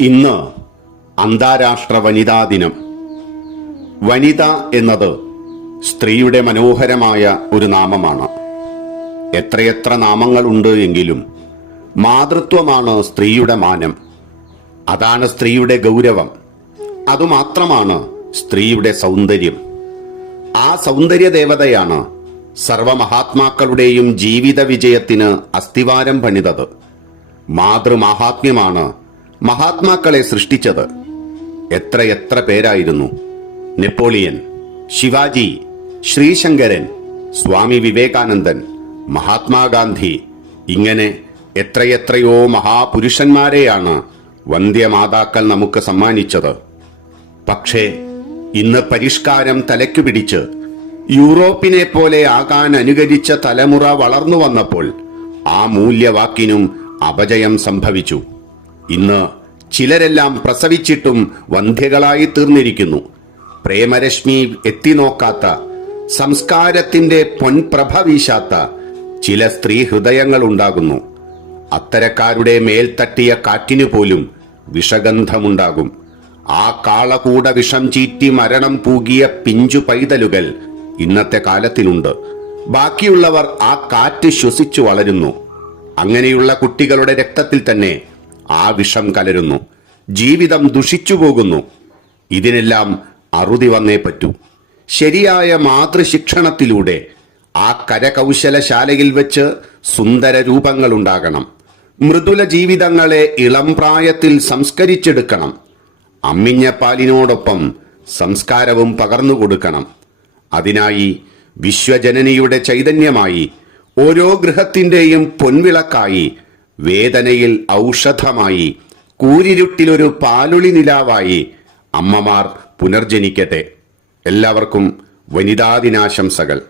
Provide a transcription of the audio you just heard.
ഇന്ന് അന്താരാഷ്ട്ര വനിതാ ദിനം. വനിത എന്നത് സ്ത്രീയുടെ മനോഹരമായ ഒരു നാമമാണ്. എത്രയെത്ര നാമങ്ങളുണ്ട് എങ്കിലും മാതൃത്വമാണ് സ്ത്രീയുടെ മാനം. അതാണ് സ്ത്രീയുടെ ഗൗരവം. അതുമാത്രമാണ് സ്ത്രീയുടെ സൗന്ദര്യം. ആ സൗന്ദര്യ ദേവതയാണ് സർവമഹാത്മാക്കളുടെയും ജീവിത വിജയത്തിന് അസ്ഥിവാരം പണിതത്. മാതൃമാഹാത്മ്യമാണ് മഹാത്മാക്കളെ സൃഷ്ടിച്ചത്. എത്രയെത്ര പേരായിരുന്നു! നെപ്പോളിയൻ, ശിവാജി, ശ്രീശങ്കരൻ, സ്വാമി വിവേകാനന്ദൻ, മഹാത്മാഗാന്ധി, ഇങ്ങനെ എത്രയെത്രയോ മഹാപുരുഷന്മാരെയാണ് വന്ധ്യമാതാക്കൾ നമുക്ക് സമ്മാനിച്ചത്. പക്ഷേ ഇന്ന് പരിഷ്കാരം തലയ്ക്കു പിടിച്ച് യൂറോപ്പിനെ പോലെ ആകാൻ അനുകരിച്ച തലമുറ വളർന്നു വന്നപ്പോൾ ആ മൂല്യവാക്കിനും അപജയം സംഭവിച്ചു. ഇന്ന് ചിലരെല്ലാം പ്രസവിച്ചിട്ടും വന്ധ്യകളായി തീർന്നിരിക്കുന്നു. പ്രേമരശ്മി എത്തിനോക്കാത്ത, സംസ്കാരത്തിന്റെ പൊൻപ്രഭ വീശാത്ത ചില സ്ത്രീ ഹൃദയങ്ങൾ ഉണ്ടാകുന്നു. അത്തരക്കാരുടെ മേൽ തട്ടിയ കാറ്റിനു പോലും വിഷഗന്ധമുണ്ടാകും. ആ കാളകൂട വിഷം ചീറ്റി മരണം പൂകിയ പിഞ്ചു പൈതലുകൾ ഇന്നത്തെ കാലത്തിനുണ്ട്. ബാക്കിയുള്ളവർ ആ കാറ്റ് ശ്വസിച്ചു വളരുന്നു. അങ്ങനെയുള്ള കുട്ടികളുടെ രക്തത്തിൽ തന്നെ ആ വിഷം കലരുന്നു. ജീവിതം ദുഷിച്ചു പോകുന്നു. ഇതിനെല്ലാം അറുതി വന്നേ പറ്റൂ. ശരിയായ മാതൃശിക്ഷണത്തിലൂടെ ആ കരകൗശലശാലയിൽ വെച്ച് സുന്ദര രൂപങ്ങൾ ഉണ്ടാകണം. മൃദുല ജീവിതങ്ങളെ ഇളം പ്രായത്തിൽ സംസ്കരിച്ചെടുക്കണം. അമ്മിഞ്ഞ പാലിനോടൊപ്പം സംസ്കാരവും പകർന്നു കൊടുക്കണം. അതിനായി വിശ്വജനനിയുടെ ചൈതന്യമായി, ഓരോ ഗൃഹത്തിന്റെയും പൊൻവിളക്കായി, വേദനയിൽ ഔഷധമായി, കൂരിരുട്ടിലൊരു പാലുളി നിലാവായി അമ്മമാർ പുനർജനിക്കട്ടെ. എല്ലാവർക്കും വനിതാ ദിനാശംസകൾ.